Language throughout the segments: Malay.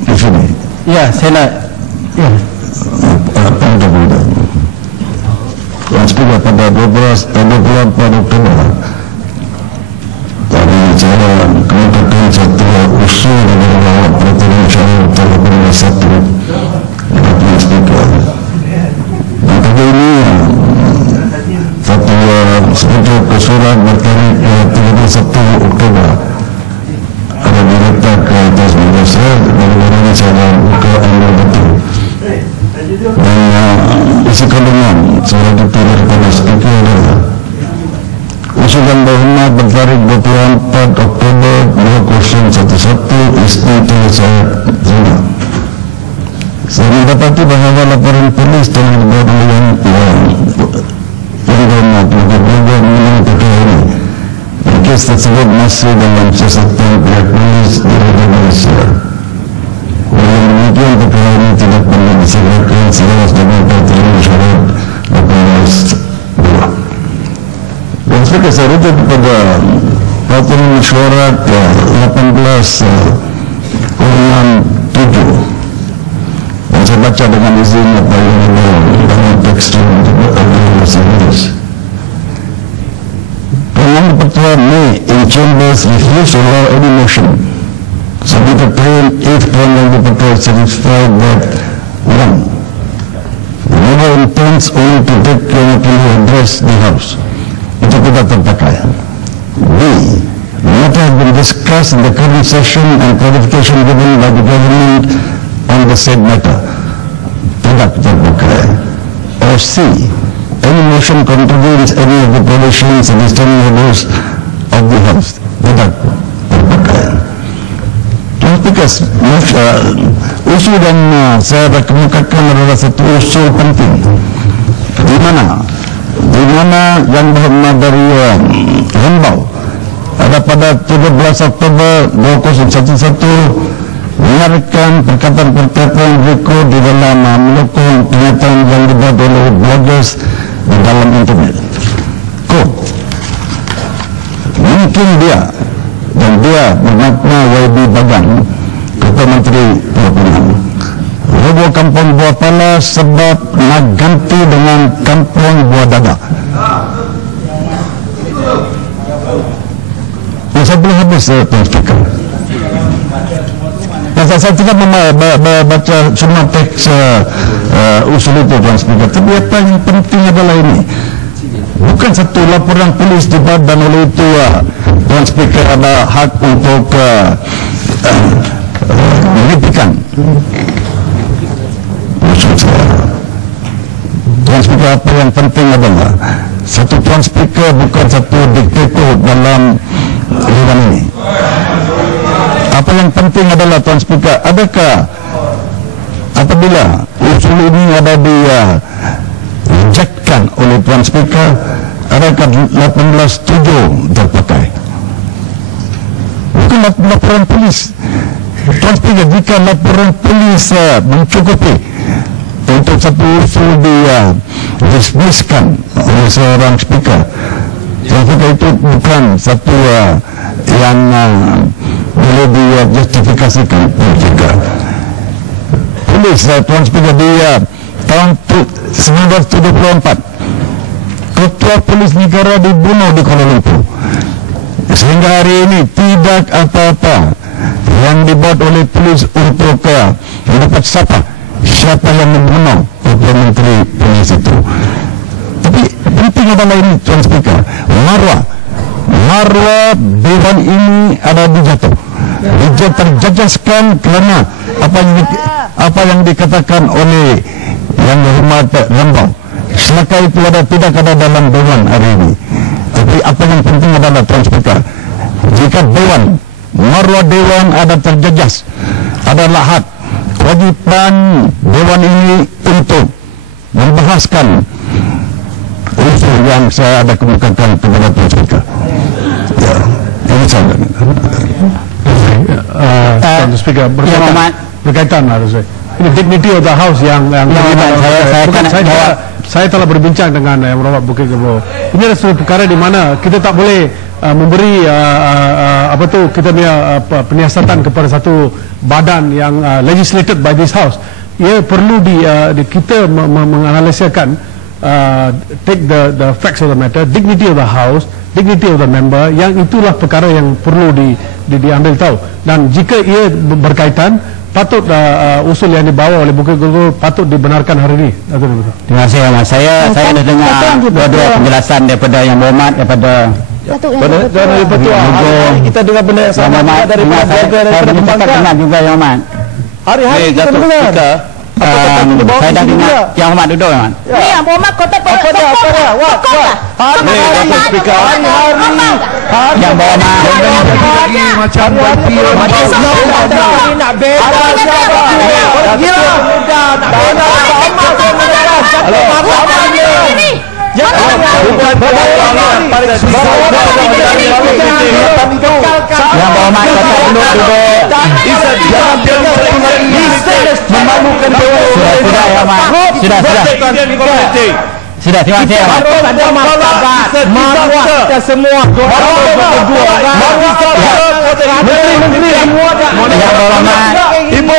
Di sini. Ya, saya nak ya. Apa yang berbeda? Yang sepuluh pada 12 dan 24 Oktober Tadi kemukakan satu usul dari awak Pertama saya telah satu Dengan speaker Dan tadi ini Satu seperti usulan bertarik 31 Oktober Ada ke saya Dan ini saya buka ambil betul? Dan isi kandungan surat dipilih kepada speaker adalah usulan berhormat bertarikh 24 Oktober 2011 istri saya terima saya mendapati bahawa laporan polis telah dibuat oleh yang yang berhormat dan kes tersebut masih dalam siasatan pihak polis di Malaysia Oleh demikian perkara ini tidak perlu disegerakan selepas dengan peraturan syarat 18 Dan sebagai saya rujuk kepada peraturan syarat 18 6 dan saya baca dengan izin apa yang ada dalam teks bahasa Penang Pertua may in chambers refuse to allow any motion. Submitted claim if Penang Pertua satisfied that one. The member intends only to take care of address the house. Itu tidak terpakai B the matter has been discussed in the current session and clarification given by the government on the said matter. Tidak terpakai or C any motion contravenes any of the provisions and the standing orders of the house. Terpakai Because uh, usul yang uh, saya kemukakan adalah satu usul penting. Di mana? Di mana yang berhormat dari uh, Rembau? Ada pada 17 Oktober 2011 menyarankan perkataan-perkataan Riko di dalam uh, mendukung kenyataan yang dibuat oleh bloggers dalam internet. Quote, mungkin dia dan dia bermakna YB Bagan Ketua Menteri Perhubungan. Robo Kampung Buah Pala sebab nak ganti dengan Kampung Buah Dada yang saya boleh habis uh, Tuan Speaker? Dan saya, saya tidak membaca semua teks uh, uh, usul itu Speaker tapi apa yang penting adalah ini. Bukan satu laporan polis dibuat dan oleh itu uh, Tuan Speaker ada hak untuk uh, uh, menghentikan. Maksud saya Tuan Speaker apa yang penting adalah satu Tuan Speaker bukan satu diktator dalam dewan ini. Apa yang penting adalah Tuan Speaker adakah apabila usul ini ada di rejectkan oleh Tuan Speaker adakah 18.7 terpakai? Bukan laporan polis. Tuan Speaker jika laporan polis uh, mencukupi untuk satu usul di uh, dismisskan oleh seorang speaker Tuan Speaker itu bukan satu uh, yang uh, boleh dijustifikasikan uh, juga polis uh, Tuan Speaker di uh, tahun 1974 ketua polis negara dibunuh di Kuala Lumpur. Sehingga hari ini tidak apa-apa yang dibuat oleh polis untuk uh, mendapat siapa? Siapa yang membunuh ketua menteri polis itu? Tapi penting adalah ini Tuan Speaker. Marwah. Marwah dewan ini ada dijatuh terjajaskan kerana apa yang apa yang dikatakan oleh yang dihormat Rembau selaka itu ada tidak ada dalam dewan hari ini. Tapi apa yang penting adalah Tuan Speaker jika dewan marwah dewan ada terjejas ada lahat kewajipan dewan ini untuk membahaskan usul yang saya ada kemukakan kepada Tuan Speaker. Ya ini saja. Uh, Tuan Speaker berkaitan, ya, berkaitan saya ini dignity of the house yang yang ya, berkaitan, saya, saya, saya, bukan, saya, saya, saya telah berbincang dengan yang Bapak Bukit Kebo. Ini adalah satu perkara di mana kita tak boleh uh, memberi uh, uh, apa tu kita punya uh, penyiasatan kepada satu badan yang uh, legislated by this house. Ia perlu di, uh, di kita me- me- menganalisakan uh, take the the facts of the matter dignity of the house dignity of the member yang itulah perkara yang perlu di, di diambil tahu. Dan jika ia ber- berkaitan patut uh, uh, usul yang dibawa oleh Bukit Gugul patut dibenarkan hari ini. Terima kasih Ahmad. Saya saya dah dengar dua-dua penjelasan daripada yang berhormat daripada Datuk yang betul. Ini kita dengar benda yang sama berhormat. daripada Dengar saya, jaga saya daripada pembangkang. dengar juga yang hormat. Hari-hari kita dengar. Um, saya dah dengar juga? yang hormat duduk yang hormat. Ni yang berhormat kota Apa dia? Apa dia? What? What? Hari-hari Datuk Speaker. Hari-hari Yang berhormat. Lagi macam YP Macam nak beda siapa? Orang gila. Dana sama sama Sudah sudah. Sudah terima kasih ada martabat Maruah kita semua berdua Menteri-menteri semua Yang berhormat. Ibu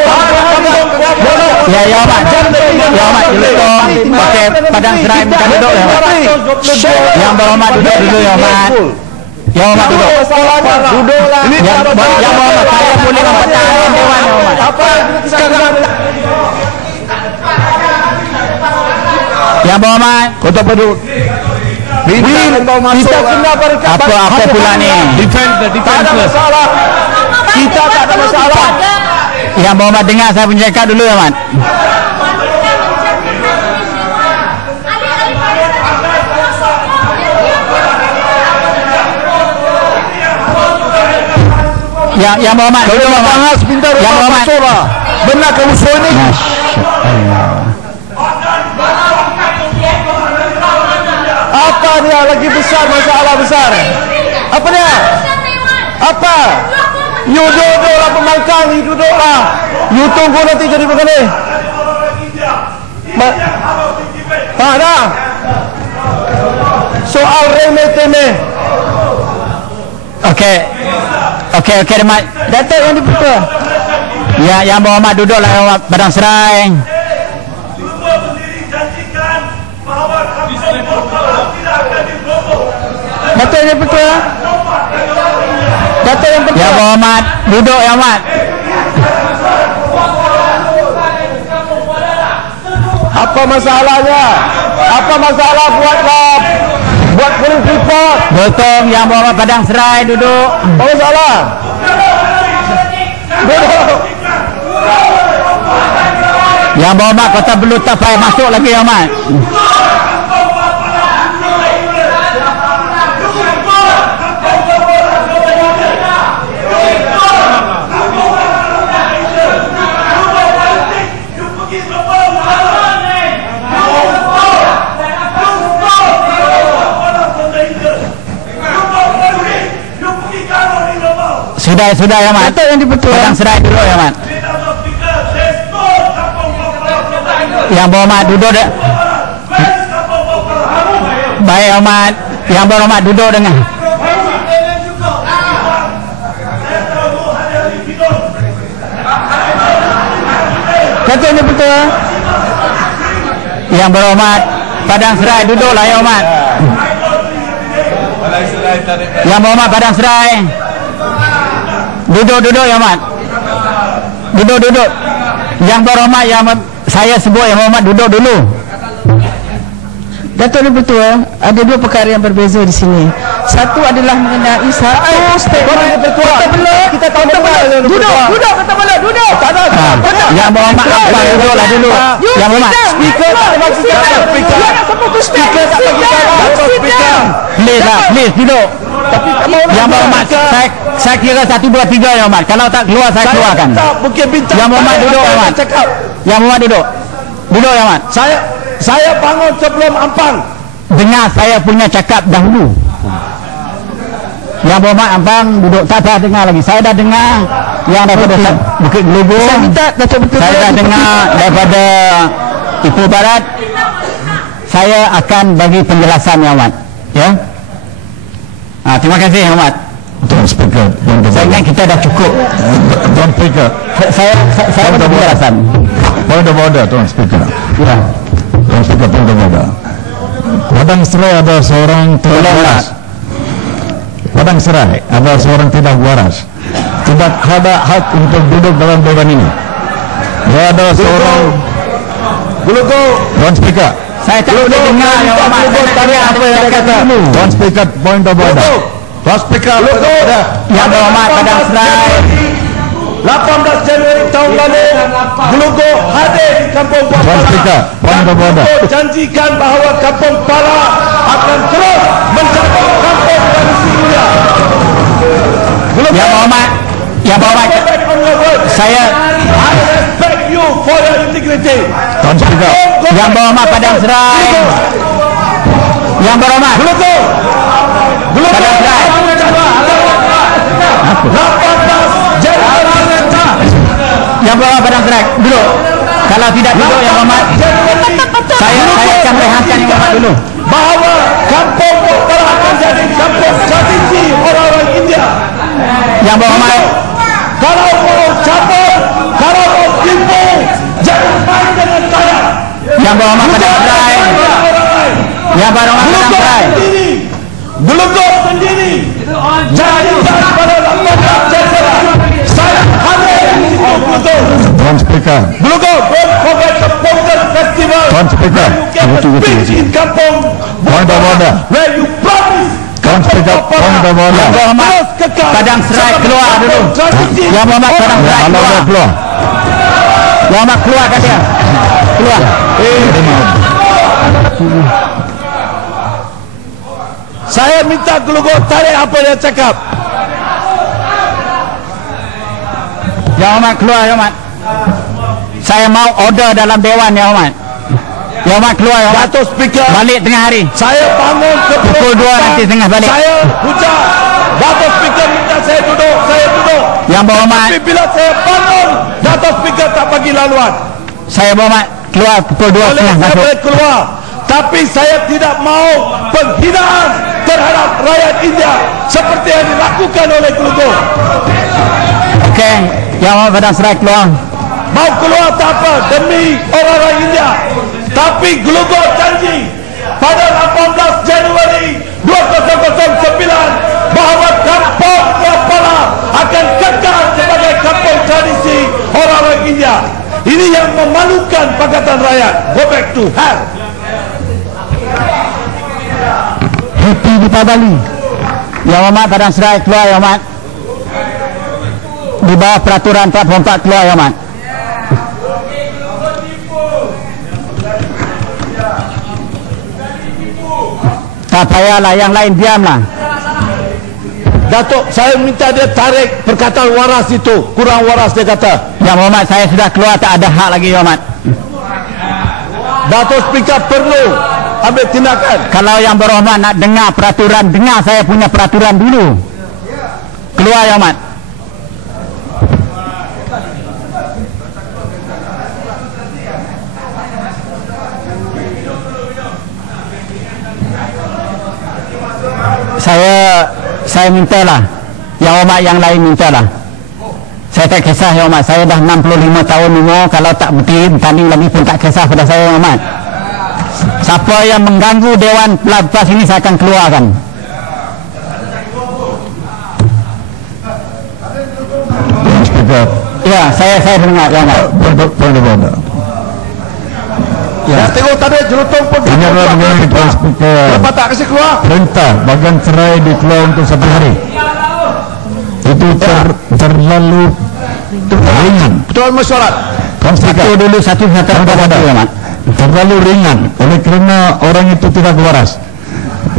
Ya yang hormat. Yang hormat duduk. Pakai padang serai bukan duduk yang hormat. Yang berhormat duduk dulu yang hormat. Yang hormat duduk. Duduklah Yang yang berhormat saya boleh mempertahankan dewan hormat. Apa sekarang Yang berhormat. Kota Padut Kita kena berikan Apa apa pula ni? defend the Tak ada masalah. Kita tak ada masalah. Yang berhormat dengar saya punya cakap dulu yang hormat. Yang yang berhormat dulu yang pintar Yang rumah. Pasora Benar kamu usul ini Dia lagi besar masalah besar. Apa dia? Apa? You duduklah pembangkang You duduklah You tunggu nanti jadi begini Ma- Tak ada. Soal remeh-temeh Okey. Okey okey Rahmat. Datuk yang diputar Ya yang berhormat duduklah yang hormat padang serai. Datuk yang diputar Datuk yang Yang berhormat duduk yang hormat. Apa masalahnya? Apa masalah buatlah buat police report? Gotong yang berhormat padang serai duduk. Apa masalah? Duduk. Yang berhormat kota belum tak payah masuk lagi yang hormat. Sudah sudah yang hormat. Datuk yang diputar. Padang serai dulu yang hormat. Yang berhormat duduk de- Baik yang hormat. Yang berhormat duduk dengan Datuk yang diputar. Yang berhormat Padang Serai duduklah yang hormat. Yang berhormat Padang Serai. Duduk duduk yang hormat. Duduk duduk. Yang berhormat yang mem- saya sebut yang berhormat duduk dulu. Datuk Ibu Tua, ada dua perkara yang berbeza di sini. Satu adalah mengenai satu statement kota belak. Kita tahu betul. Duduk, duduk kota belak, duduk. Tak ada. Ha. Yang berhormat apa duduklah dulu. Yang berhormat. Speaker tak ada bagi kita. Speaker. Speaker tak bagi kita. Speaker. Please lah, please duduk. Yang berhormat saya saya kira satu dua tiga yang hormat. Kalau tak keluar saya keluarkan. tak mungkin bintang. Yang berhormat Saya duduk, Ahmad. Cakap. Yang berhormat duduk. Duduk yang hormat. Saya saya bangun sebelum ampang. dengar saya punya cakap dahulu. Yang berhormat abang duduk tak payah dengar lagi. Saya dah dengar yang daripada okay. Bukit Gelubung. Saya minta Datuk Betul Saya dah dengar daripada Ipoh Barat. Saya akan bagi penjelasan yang amat. Ya. Ah, terima kasih Hormat. Tuan Speaker, Saya ingat kita dah cukup. Tuan Speaker, Saya saya, order. alasan. point of order, Tuan Speaker. Ya. Tuan Speaker, point of order. Padang Serai ada seorang tidak waras. Padang Serai ada seorang tidak waras. Tidak ada hak untuk duduk dalam dewan ini. Dia adalah seorang Gulugo, Tuan Speaker. Saya tak boleh dengar Yang Hormat. Saya nak dengar apa yang dia kata. Tuan Speaker, point of order. Tuan Speaker, Gulugo. Yang Hormat Padang Serai. 18 Januari tahun lalu Gulugo hadir di Kampung Buah Tuan Pala Speaker, point of order. Gulugo janjikan bahawa Kampung Pala akan terus menjadi kampung Gulugo Yang Hormat. Yang Hormat. go back on your word Saya respect you for your integrity Tuan Speaker. Yang Hormat Padang Serai. Yang Hormat. Gulugo Gulugo Padang Serai. 18 Januari Yang Hormat Padang Serai. Duduk. Kalau tidak duduk Yang Hormat. Saya saya akan rehatkan Yang Hormat dulu. bahawa Kampung Pala akan jadi kampung tradisi orang-orang India Yang Hormat. Kalau mau cabut, kalau mau Yang Hormat Padang Serai. Yang Hormat Padang Serai. sendiri, geluguk sendiri. Jangan pada 18 Januari. Saya hadir. Tuan Speaker. Forget the Pongal Festival. Tuan Speaker. You get a speech in Kampung. Point of order. Where you promise Tuan Speaker. Yang terus kekal. Padang Serai keluar dulu. Yang Padang Ya, Serai keluar. Yang Hormat keluar kat dia. Keluar. Saya minta geluguk tarik apa dia cakap. Yang Hormat keluar Yang Hormat. Saya mau order dalam Dewan Yang Hormat. Yang Hormat keluar Yang Hormat. Datuk Speaker. Balik tengah hari. Saya bangun ke Pukul dua nanti tengah balik. Saya hujan. Datuk Speaker minta saya duduk, saya duduk. Yang berhormat. Tapi bila saya bangun, Datuk Speaker tak bagi laluan. Saya berhormat keluar pukul dua Boleh setengah saya masuk. boleh keluar. Tapi saya tidak mau penghinaan terhadap rakyat India seperti yang dilakukan oleh Geluguk. Okey. Yang Hormat Padang Serai keluar. Mau keluar tak apa demi orang-orang India. Tapi Geluguk janji pada 18 Januari 2009 bahawa kampung Kuala akan kekal sebagai kampung tradisi orang-orang India. Ini yang memalukan Pakatan Rakyat. Go back to hell. Happy Dipavali. Yang Hormat Padang Serai keluar Yang Hormat. Di bawah peraturan 44 keluar Yang Hormat. Tak payahlah yang lain diamlah. Datuk, saya minta dia tarik perkataan waras itu. Kurang waras dia kata. Yang Hormat saya sudah keluar tak ada hak lagi Hormat. Datuk Speaker perlu ambil tindakan. Kalau yang berhormat nak dengar peraturan, dengar saya punya peraturan dulu. Keluar Yang Hormat. Saya saya mintalah yang hormat yang lain mintalah. Saya tak kisah yang hormat. Saya dah 65 tahun umur kalau tak berhenti bertanding lagi pun tak kisah pada saya yang hormat. Siapa yang mengganggu Dewan Pelapas ini saya akan keluarkan. Ya, saya saya dengar hormat. Point order. Ya. Tengok tadi jelutong pun Ini adalah mengenai Tuan Speaker. Kenapa tak kasih keluar? Perintah bagian cerai dikeluar untuk satu hari. Itu ter, terlalu ringan. Betul mesyuarat. Satu dulu satu satu satu yang hormat. terlalu ringan oleh kerana orang itu tidak waras.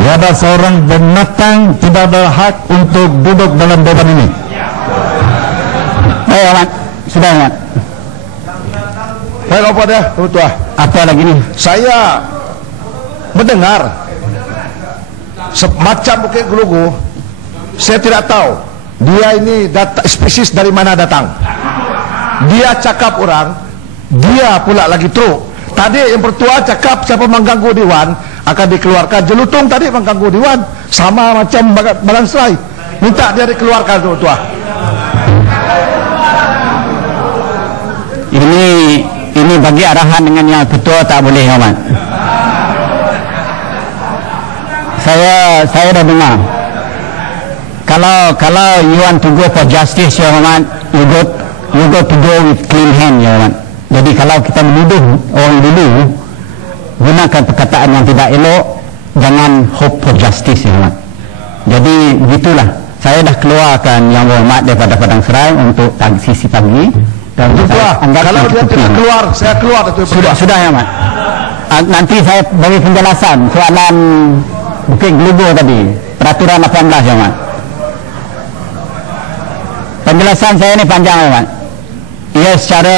Ya ada seorang binatang tidak ada hak untuk duduk dalam dewan ini. Baik hormat. Sudah hormat. Baik apa dia? Tuan. Apa lagi ni? Saya mendengar semacam Bukit Gelugu. Saya tidak tahu dia ini spesies dari mana datang. Dia cakap orang, dia pula lagi truk. Tadi yang pertua cakap siapa mengganggu Dewan, akan dikeluarkan. Jelutong tadi mengganggu Dewan sama macam badan serai. Minta dia dikeluarkan tu tuan. Ini ini bagi arahan dengan yang ketua tak boleh Hormat. Saya saya dah dengar. Kalau kalau you want to go for justice Yang Hormat, you go you go to go with clean hand Yang Hormat. Jadi kalau kita menuduh orang dulu gunakan perkataan yang tidak elok jangan hope for justice Yang Hormat. Jadi begitulah. Saya dah keluarkan Yang Hormat daripada Padang Serai untuk sisi pagi dan anggap Kalau dia tidak keluar, saya keluar itu. Sudah, sudah ya Mat. Ah, Nanti saya bagi penjelasan soalan Bukit Gelugur tadi. Peraturan 18 ya Mat. Penjelasan saya ni panjang ya Mat. Ia secara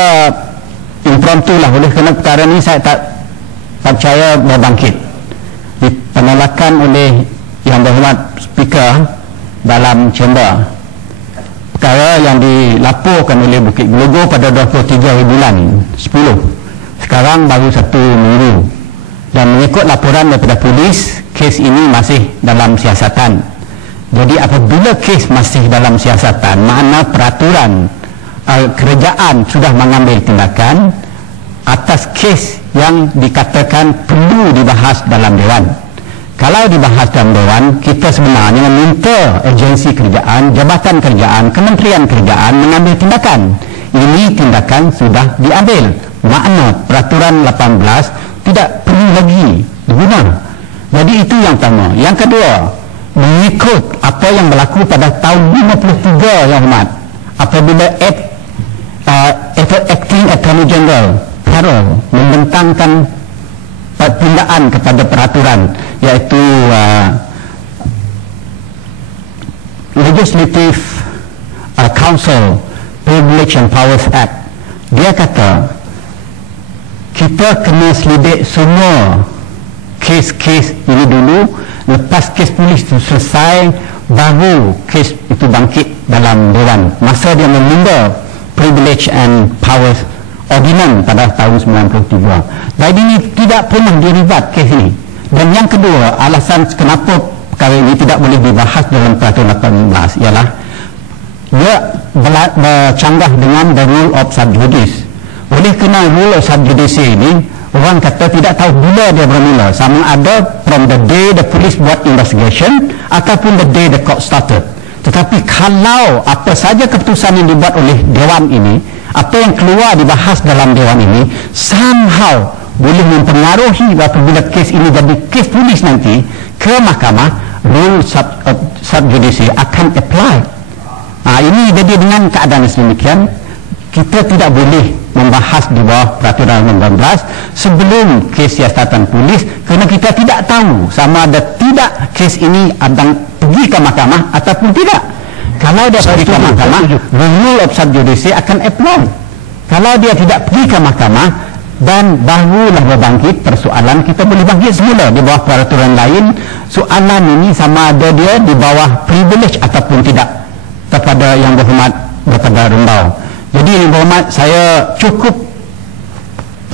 impromptu lah. Oleh kerana perkara ni saya tak, tak percaya berbangkit. Penolakan oleh Yang Berhormat Speaker dalam chamber perkara yang dilaporkan oleh Bukit Gelugur pada 23 hari bulan 10 sekarang baru satu minggu. Dan mengikut laporan daripada polis kes ini masih dalam siasatan. Jadi apabila kes masih dalam siasatan makna peraturan uh, kerajaan sudah mengambil tindakan atas kes yang dikatakan perlu dibahas dalam Dewan kalau dibahas dalam Dewan, kita sebenarnya meminta agensi kerajaan, jabatan kerajaan, kementerian kerajaan mengambil tindakan. Ini tindakan sudah diambil. Makna peraturan 18 tidak perlu lagi diguna. Jadi itu yang pertama. Yang kedua, mengikut apa yang berlaku pada tahun 53 yang hormat. Apabila Act, uh, Acting Attorney General Carroll membentangkan pindaan kepada peraturan iaitu uh, Legislative uh, Council Privilege and Powers Act. Dia kata kita kena selidik semua kes-kes ini dulu. Lepas kes polis itu selesai baru kes itu bangkit dalam Dewan. Masa dia memunda Privilege and Powers Ordinance pada tahun 93 jadi ini tidak pernah diribat kes ini dan yang kedua alasan kenapa perkara ini tidak boleh dibahas dalam peraturan 18 ialah dia bercanggah dengan the rule of subjudice. Oleh kerana rule of subjudice ini orang kata tidak tahu bila dia bermula. Sama ada from the day the police buat investigation ataupun the day the court started. Tetapi kalau apa saja keputusan yang dibuat oleh Dewan ini apa yang keluar dibahas dalam Dewan ini somehow boleh mempengaruhi apabila kes ini jadi kes polis nanti ke mahkamah rule sub, uh, subjudice akan apply. Ha, ini jadi dengan keadaan sedemikian kita tidak boleh membahas di bawah peraturan 19 sebelum kes siasatan polis kerana kita tidak tahu sama ada tidak kes ini akan pergi ke mahkamah ataupun tidak. Kalau dia pergi ke mahkamah rule of subjudice akan apply. Kalau dia tidak pergi ke mahkamah dan barulah berbangkit persoalan kita boleh bangkit semula di bawah peraturan lain soalan ini sama ada dia di bawah privilege ataupun tidak kepada yang berhormat daripada Rembau. Jadi yang berhormat saya cukup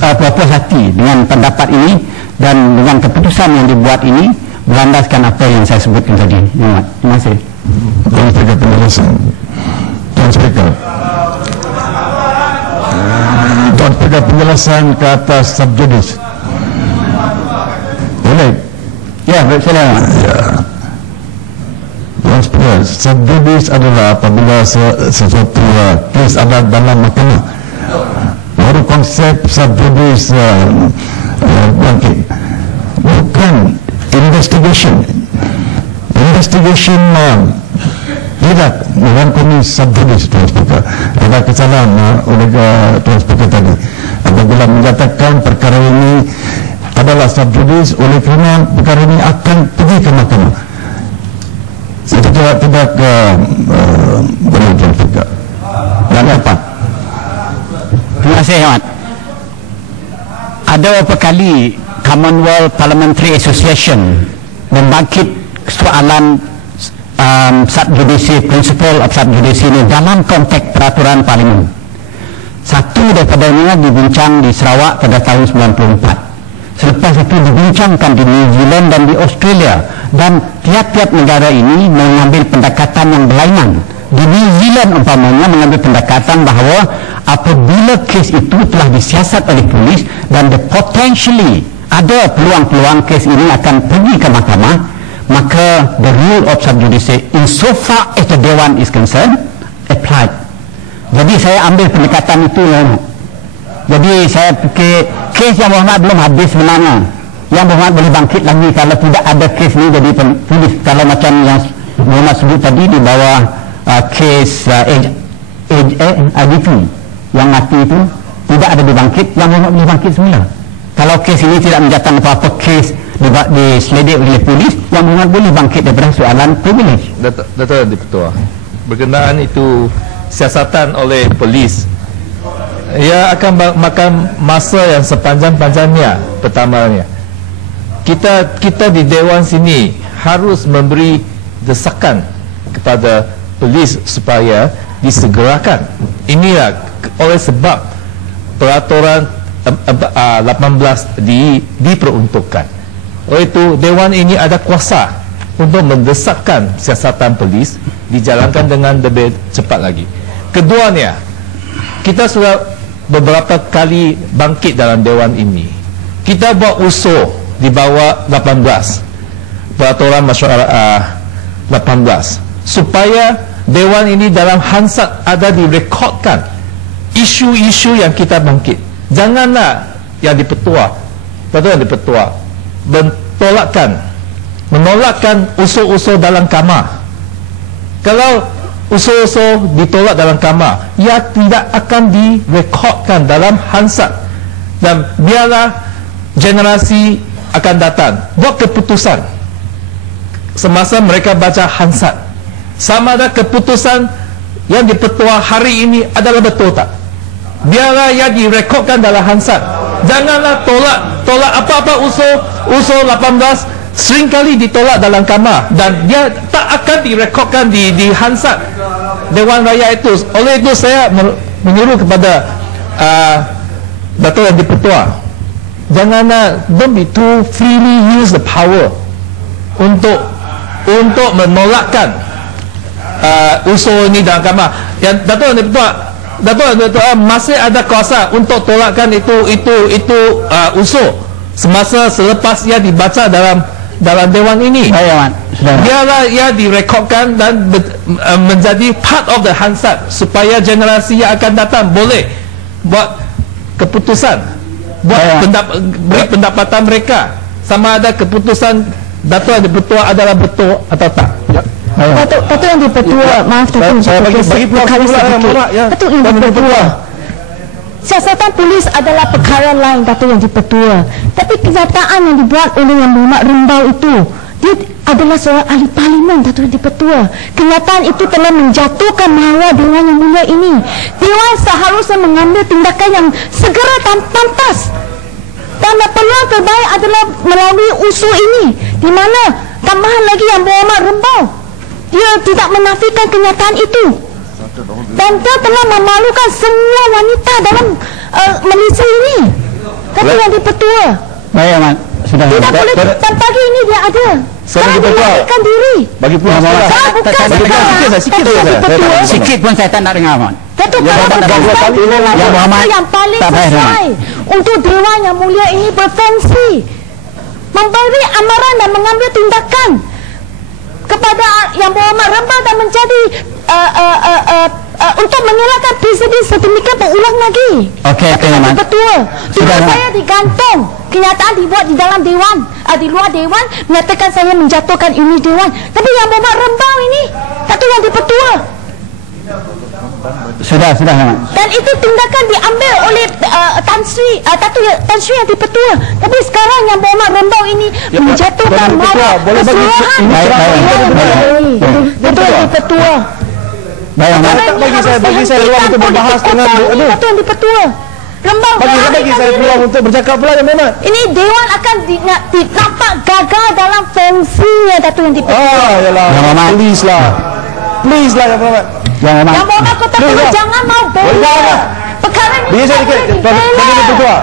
uh, puas hati dengan pendapat ini dan dengan keputusan yang dibuat ini berlandaskan apa yang saya sebutkan tadi. Yang berhormat. Terima kasih. Tuan Speaker penjelasan. Tuan Speaker. Tuan Speaker penjelasan ke atas subjudis. Boleh? Ya, baik saya. Ya. Tuan Speaker, subjudis adalah apabila se- sesuatu uh, kes ada dalam mahkamah. Baru konsep subjudis uh, uh, bangkit. Bukan investigation. Investigation uh, tidak merangkumi subjudis Tuan Speaker. Ada kesalahan uh, oleh uh, Tuan Speaker tadi. Apabila menyatakan perkara ini adalah subjudis oleh kerana perkara ini akan pergi ke mahkamah. Saya tidak tidak uh, boleh Tuan Speaker. Dan apa? Terima kasih, Ahmad. Ada beberapa kali Commonwealth Parliamentary Association membangkit soalan um, subjudice, principle of subjudice ini dalam konteks peraturan parlimen. Satu daripadanya dibincang di Sarawak pada tahun 94. Selepas itu dibincangkan di New Zealand dan di Australia dan tiap-tiap negara ini mengambil pendekatan yang berlainan. Di New Zealand umpamanya mengambil pendekatan bahawa apabila kes itu telah disiasat oleh polis dan the potentially ada peluang-peluang kes ini akan pergi ke mahkamah maka the rule of subjudice insofar as the Dewan is concerned applied. Jadi saya ambil pendekatan itu ya. Jadi saya fikir kes yang Muhammad belum habis sebenarnya. Yang Muhammad boleh bangkit lagi kalau tidak ada kes ini jadi polis. Kalau macam yang Muhammad sebut tadi di bawah uh, kes uh, eh, IDP yang mati itu tidak ada dibangkit, yang Muhammad boleh bangkit semula. Kalau kes ini tidak menjatuhkan apa-apa kes diseledek oleh polis, yang Muhammad boleh bangkit daripada soalan privilege. Datuk, Datuk Yang Dipertua Berkenaan itu siasatan oleh polis. Ia akan makan masa yang sepanjang-panjangnya Pertamanya. Kita kita di Dewan sini harus memberi desakan kepada polis supaya disegerakan. Inilah oleh sebab peraturan em, em, ah, 18 di, diperuntukkan oleh itu Dewan ini ada kuasa untuk mendesakkan siasatan polis dijalankan dengan lebih cepat lagi. Keduanya, kita sudah beberapa kali bangkit dalam Dewan ini. Kita buat usul di bawah 18 peraturan masyarakat uh, 18 supaya Dewan ini dalam Hansat ada direkodkan isu-isu yang kita bangkit. Janganlah yang dipetua, betul yang dipetua, mentolakkan menolakkan usul-usul dalam kamar kalau usul-usul ditolak dalam kamar ia tidak akan direkodkan dalam hansat dan biarlah generasi akan datang buat keputusan. Semasa mereka baca hansat sama ada keputusan yang dipetua hari ini adalah betul tak? Biarlah ia direkodkan dalam hansat janganlah tolak tolak apa-apa usul usul 18 seringkali ditolak dalam kamar dan dia tak akan direkodkan di di Hansat Dewan Raya itu. Oleh itu saya menyuruh kepada uh, Datuk yang dipertua janganlah don't be too freely use the power untuk untuk menolakkan uh, usul ini dalam kamar. Yang Datuk yang dipertua Datuk yang dipertua masih ada kuasa untuk tolakkan itu itu itu uh, usul semasa selepas ia dibaca dalam dalam dewan ini Baik, Wan. Biarlah ia direkodkan dan be, uh, menjadi part of the Hansat supaya generasi yang akan datang boleh buat keputusan buat Baik. pendap, beri pendapatan mereka sama ada keputusan Datuk dipertua adalah betul atau tak ya. Datuk, Datuk yang dipertua, maaf Datuk yang saya bagi- bagi peluang perkara pula, ya. Datuk yang dipertua. Siasatan polis adalah perkara lain Datuk yang dipertua. Tapi kenyataan yang dibuat oleh Yang Muhammad Rembau itu, dia adalah seorang ahli parlimen Datuk yang dipertua. Kenyataan itu telah menjatuhkan mahawa Dewan yang mulia ini. Dewan seharusnya mengambil tindakan yang segera dan pantas. Dan peluang terbaik adalah melalui usul ini. Di mana tambahan lagi yang Muhammad Rembau. Dia tidak menafikan kenyataan itu. Dan dia telah memalukan semua wanita dalam uh, Malaysia ini. Tapi yang dipertua. Baik, Wan. Sudah. Tidak boleh. Dan pagi ini dia ada. Sekarang dipertua. melarikan diri. Bagi Ya, saya. Bukan tak- sikit sekarang. saja. pun saya tak nak dengar, kalau bila ini, mana Ya, Muhammad, yang paling sesuai untuk Dewan yang mulia ini berfungsi memberi amaran dan mengambil tindakan kepada yang Muhammad Rembau dan menjadi uh, uh, uh, uh, uh, untuk menyerahkan presiden sedemikian berulang lagi. Okey, okey. Sudah, Cuma Mat. saya digantung. Kenyataan dibuat di dalam dewan, uh, di luar dewan menyatakan saya menjatuhkan ini dewan. Tapi yang Muhammad Rembau ini, Datuk yang dipertua. Sudah, sudah. Dan itu tindakan diambil oleh uh, Tan Sri, uh, Tatu Tan Sri yang dipertua. Tapi sekarang yang Muhammad Rembau ini menjatuhkan mahu boleh bagi keseluruhan. Baik, baik, baik. Betul yang dipertua. Baik. Tak bagi saya- bagi saya ruang untuk berbahas dengan ini. Betul yang dipertua. Rembau Bagi melarikan bagi saya peluang untuk bercakap pula yang Muhammad. Ini Dewan akan di, nak, di, nampak gagal dalam fungsinya Datuk yang. Ah, yalah. Yang Muhammad. Please lah. Please lah yang Muhammad. Yang Kota Boleh Penuh tak? jangan mau bela. tak? Perkara ini Bagi saya sikit. boleh Tuan dibela. Tuan Dipertua.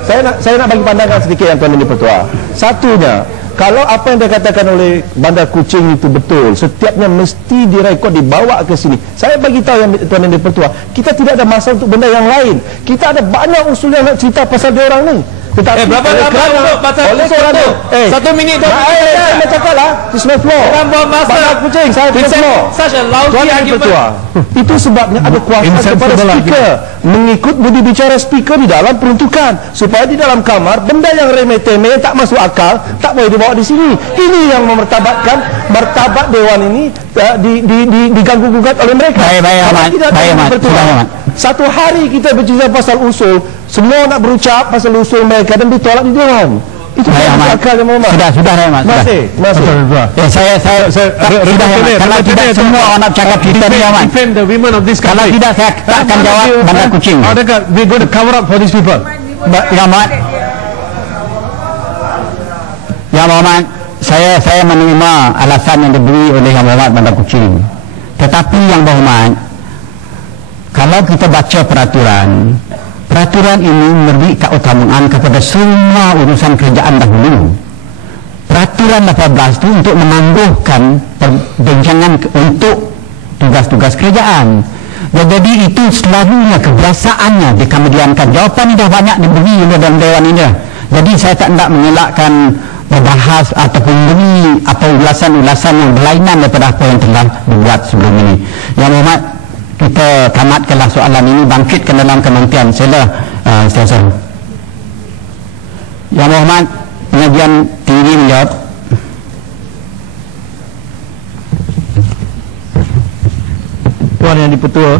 saya nak saya nak bagi pandangan sedikit yang Tuan Yang Dipertua. Satunya, kalau apa yang dikatakan oleh Bandar Kuching itu betul, setiapnya mesti direkod dibawa ke sini. Saya bagi tahu yang Tuan Yang Dipertua, kita tidak ada masa untuk benda yang lain. Kita ada banyak usul yang nak cerita pasal dia orang ni. Tetapi Eh, berapa lama kerana- untuk pasal oleh usul kerana- tu? Eh, Satu minit tu. Nah, eh, saya nak cakap lah. It's my floor. Orang buang masa. Bandar Kuching, saya punya floor. such a lousy Tuan argument. Dipertua, itu sebabnya ada kuasa kepada speaker mengikut budi bicara speaker di dalam peruntukan supaya di dalam kamar benda yang remeh-temeh yang tak masuk akal tak boleh dibawa di sini ini yang memertabatkan martabat dewan ini uh, di, di, di, diganggu-gugat oleh mereka Baik, baik, Ahmad. Baik, Sudah, Ahmad. satu hari kita bercerita pasal usul semua nak berucap pasal usul mereka dan ditolak di dewan itu akal Muhammad Sudah, sudah, terima Sudah. kasih terima kasih Ya, saya, saya, Saya- sudah, Re- Ahmad. Re- Kalau tidak semua orang nak cakap kita ni, Ahmad. defend the women of this Kalau country. tidak, saya tak akan jawab bandar kucing. Oh, dekat, we're going to cover up for these people. Ba- Ya Muhammad Ya Muhammad Saya saya menerima alasan yang diberi oleh Yang Muhammad Bandar Kucing Tetapi Yang Muhammad Kalau kita baca peraturan Peraturan ini memberi keutamaan kepada semua urusan kerajaan dahulu Peraturan 18 itu untuk menangguhkan perbincangan untuk tugas-tugas kerajaan. Ya, jadi itu selalunya kebiasaannya dikemudiankan. Jawapan ini dah banyak diberi oleh dalam dewan ini. Jadi saya tak nak mengelakkan membahas ataupun beri apa ulasan-ulasan yang berlainan daripada apa yang telah dibuat sebelum ini. Yang Muhammad kita tamatkanlah soalan ini bangkitkan dalam kementerian. Sila uh, Ustaz. Yang Muhammad pengajian tinggi menjawab Tuan Yang Dipertua